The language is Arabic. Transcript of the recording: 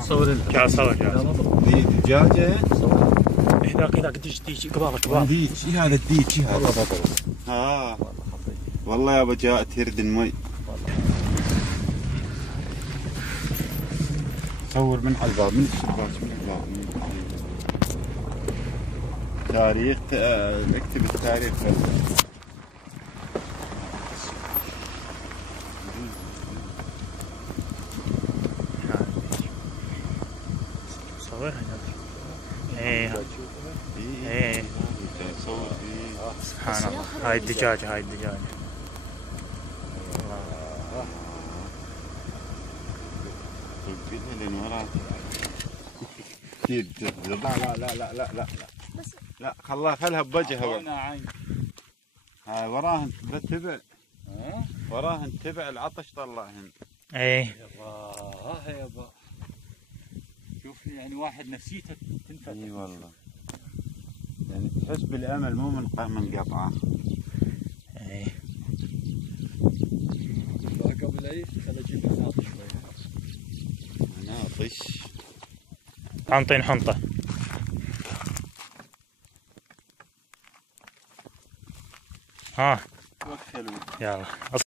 صور جا صور دي دجاجة. هناك ديك قبالك ديك هذا الديك هذا والله بطل. والله يابا جاءت يرد المي. صور من على الباب من الشباك من الباب تاريخ اكتب التاريخ صور هنا. ايه سبحان الله. هاي الدجاجة لا خلاها خلها بوجهها. هاي وراهن تبع. وراهن تبع العطش طلعهن. ايه يابا شوف يعني واحد نفسيته تنفتح. اي والله يعني تحس بالامل مو من قطعه. ايه قبل ايش خل اجيب الخاط شوي. انا طش انطين حنطة. ها وكلوا يلا.